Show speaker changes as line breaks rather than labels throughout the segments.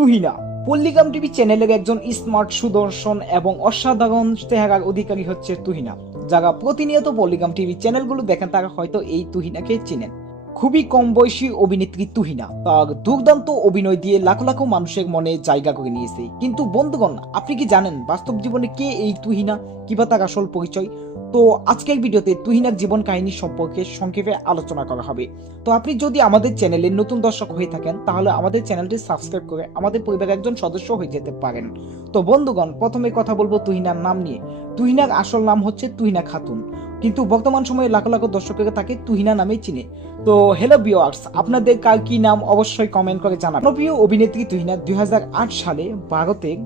Tuhina. পল্লিগ্রাম TV চ্যানেলের একজন smart সুদর্শন এবং অসাধারণ চেহারার অধিকারী হচ্ছে তুহিনা। যারা প্রতিনিয়ত পল্লিগ্রাম টিভি চ্যানেলগুলো দেখেন, তারা হয়তো এই তুহিনাকে চিনেন। খুবই কম বয়সী অভিনেত্রী তুহিনা। তার দুর্দান্ত অভিনয় দিয়ে লাখো লাখো মানুষের মনে জায়গা করে নিয়েছে। কিন্তু বন্ধুগণ, আপনি কি জানেন বাস্তব জীবনে কে এই তুহিনা কিবা তার আসল পরিচয়? তো আজকের ভিডিওতে তুহিনার জীবন কাহিনী সম্পর্কে সংক্ষেপে আলোচনা করা হবে। তো আপনি যদি আমাদের চ্যানেলে নতুন দর্শক হয়ে থাকেন, তাহলে আমাদের চ্যানেলটি সাবস্ক্রাইব করে আমাদের পরিবারের একজন সদস্য হয়ে যেতে পারেন। তো বন্ধুগণ, প্রথমে কথা বলব তুহিনার নাম নিয়ে। তুহিনার আসল নাম হচ্ছে তুহিনা খাতুন। কিন্তু বর্তমান সময়ে লাখো লাখো দর্শকেরা তাকে তুহিনা নামেই চিনে। তো হ্যালো ভিউয়ার্স আপনাদের কার কি নাম অবশ্যই কমেন্ট করে জানান জনপ্রিয় অভিনেত্রী তুহিনা দুই হাজার আট সালে ভারতের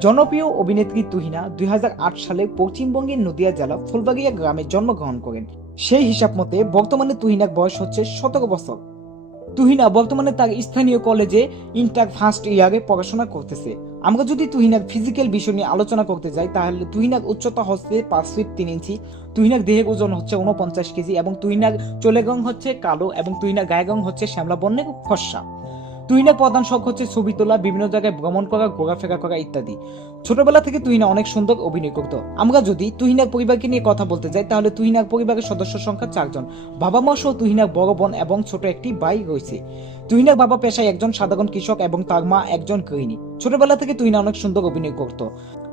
জনপ্রিয় অভিনেত্রী তুহিনা দুই হাজার আট সালে পশ্চিমবঙ্গের নদিয়া জেলা ফুলবাগিয়া গ্রামে জন্মগ্রহণ করেন। সেই হিসাব মতে বর্তমানে তুহিনার বয়স হচ্ছে সতেরো বছর। তুহিনা বর্তমানে তার স্থানীয় কলেজে ইন্টার ফার্স্ট ইয়ারে পড়াশোনা করতেছে। আমরা যদি তুহিনার ফিজিক্যাল বিষয় নিয়ে আলোচনা করতে যাই, তাহলে তুহিনার উচ্চতা হচ্ছে পাঁচ ফিট তিন ইঞ্চি, তুহিনার দেহের ওজন হচ্ছে উনপঞ্চাশ কেজি এবং তুহিনার চলে গং হচ্ছে কালো এবং তুহিনার গায়ে গং হচ্ছে শ্যামলা বর্ণের ফর্সা। তুহিনার প্রধান শখ হচ্ছে ছবি তোলা, বিভিন্ন জায়গায় ভ্রমণ করা, ঘোরাফেরা করা ইত্যাদি। ছোটবেলা থেকে তুহিনা অনেক সুন্দর অভিনয় করত। আমরা যদি তুহিনার পরিবারকে নিয়ে কথা বলতে যাই, তাহলে তুহিনার পরিবারের সদস্য সংখ্যা চারজন। বাবা মা সহ তুহিনার বড় বোন এবং ছোট একটি ভাই রয়েছে। তুহিনার বাবা পেশায় একজন সাধারণ কৃষক এবং তার মা একজন গৃহিণী। ছোটবেলা থেকে তুহিনা অনেক সুন্দর অভিনয় করত।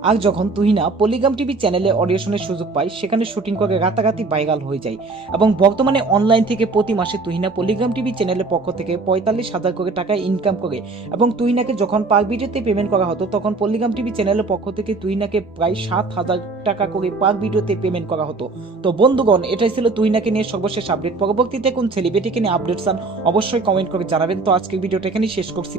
আর যখন তুহিনা পলিগ্রাম টিভি চ্যানেলে অডিশনের সুযোগ পায়, সেখানে শুটিং করে রাতারাতি ভাইরাল হয়ে যায়। এবং বর্তমানে অনলাইন থেকে প্রতি মাসে তুহিনা পলিগ্রাম টিভি চ্যানেলের পক্ষ থেকে পঁয়তাল্লিশ হাজার করে টাকা ইনকাম করে। এবং তুহিনাকে যখন পার ভিডিওতে পেমেন্ট করা হতো, তখন পলিগ্রাম টিভি চ্যানেলের পক্ষ থেকে তুহিনাকে প্রায় সাত হাজার টাকা করে পার ভিডিওতে পেমেন্ট করা হতো। তো বন্ধুগণ, এটাই ছিল তুহিনাকে নিয়ে সর্বশেষ আপডেট পরবর্তীতে কোন সেলিব্রিটিকে নিয়ে আপডেট চান, অবশ্যই কমেন্ট করে জানাবেন। তো আজকের ভিডিওটা এখানেই শেষ করছি।